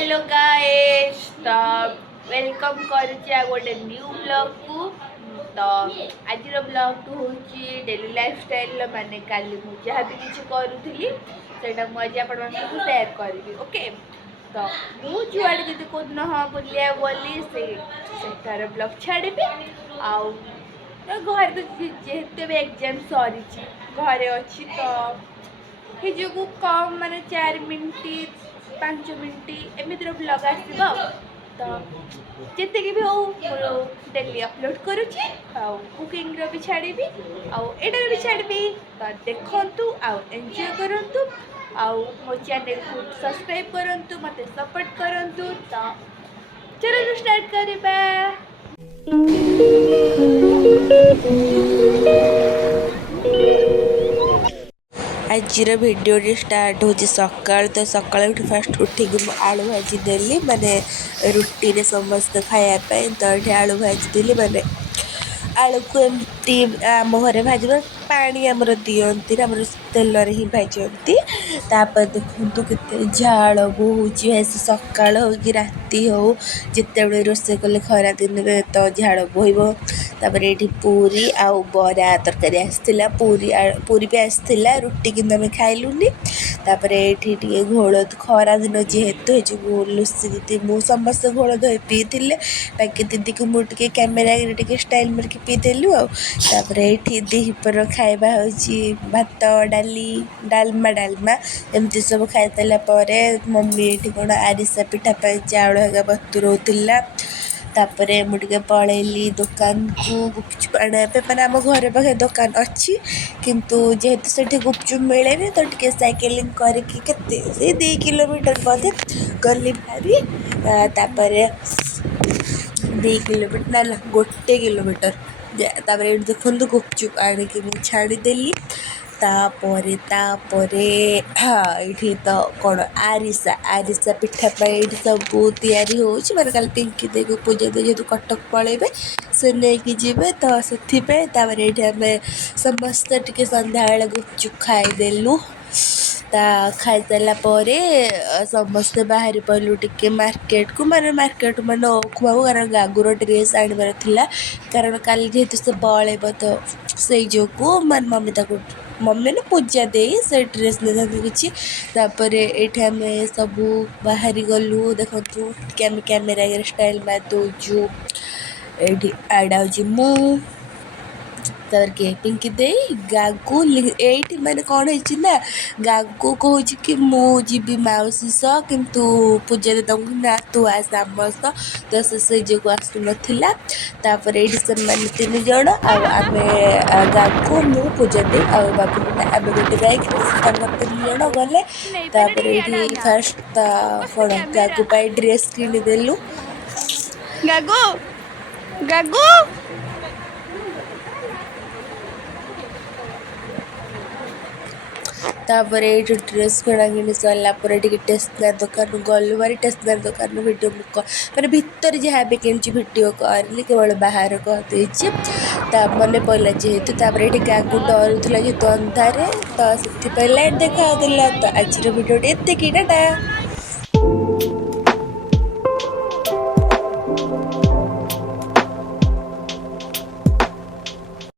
Hello guys तो welcome करुच्ची गोटे new blog को। तो आज ब्लॉग टू हूँ डेली लाइफस्टाइल माने काली मुझे भी किसी करूँगी से मुझे आपण सेयार करी। ओके तो मुझे जी कौन हाँ बुलिया बोली से ब्लॉग छाड़ी आउ घर तो जेहेतु एग्जाम सरी घरे अच्छी तो ये कम माने 4 मिनट 5 मिनट एमती ब्लॉग आसो तो जिते भी हो डेली अपलोड करुच्ची कुकिंग भी छाड़ी आउटार भी छाड़ी तो देखु एंजॉय करूँ मो चैनल को सब्सक्राइब करूँ मत सपोर्ट करूँ। तो चलो स्टार्ट करवा। आज भिडियो स्टार्ट हो सकाल तो सकाल फास्ट उठिक आलू भाजी देली माने रुटी रे समस्त खायापी तो ये आलू भाजी देली माने आलू को एमती आम घरे भाजब पानी आमर दियंती आमर तेल ही भाजती तापर देखु केते झाड़ बोच सकाल हो कि राति हो जिते बड़े रोसे कले खरा दिन में तो झाड़ बोहब। तापर ये पूरी आउ बरा तरकारी आसला पूरी भी आसला रुटी कि आम खाइलुनी। तापर ये घोल खरा दिन जेहेतु जो लुसी दीदी मु समस्त घोल धोई पी बाकी दीदी को मुझे कैमेरा स्टाइल मारिक पीदेलु आपर ये दिपर खाଇବା हूँ भात डाली डालमा एमती सब खाई सारापर मम्मी ये कौन आरिसा पिठा चाउल है बतुरौला। तापर मुझे पलैली दुकान को गुपचुप आने मैंने आम घर पाखे दुकान अच्छी किंतु जेहेतु से गुपचुप मिले तो टे साइकेलिंग करके 2 किलोमीटर बोधे गली भारी तापर 2 किलोमीटर ना 1 किलोमीटर तापर ये देखो गुपचुप आणिकी मुझे छाड़देली। तापरे ये तो कौन आरिसा पिठापाई ये सब तैयारी हो मैंने कल पिंकी दे को पूजा दे जेहतु कटक पलैबे से नहीं जी तो से आम समस्त टे सन्ध्या बेले गुपचुप खाईदेलु। खाई सारापर समस्ते बाहर पड़ू टे मार्केट को माने ओखुआ को कारण गागुर ड्रेस आनबार थिला कारण काली जेहेतु से पलैब तो से जो मम्मी ने पूजा दे से ड्रेस ले किपर ये आम सब बाहरी गलु देखु कैमेरा स्टाइल मार दौचु ये आड़ा मु तर के पिंकी दे गागु ये माने कौन है गागु कहूँ कि मुझी मौसी सह किंतु पूजा दे ना तू आस आम सह तो से जो आसु नापर ये से 3 जन आम गागु मु पूजा दे बाबू आम गोटे बैक 3 जन गले ये फास्ट कौन गागु ड्रेस किदेलु गागु गागु तापर ये ड्रेस किଣା कि सारापर टेसनारी दुकान गलु बारी टेसनारी दुकान भिडियो मैंने भितर जहाँ भी कि भिडियो करली केवल बाहर कहते मन पड़ा जेहेतु तापर ये गागु डरुला जेहेतु अंधारे तो से लाइट देखा तो आज भिडियो ये टाटा।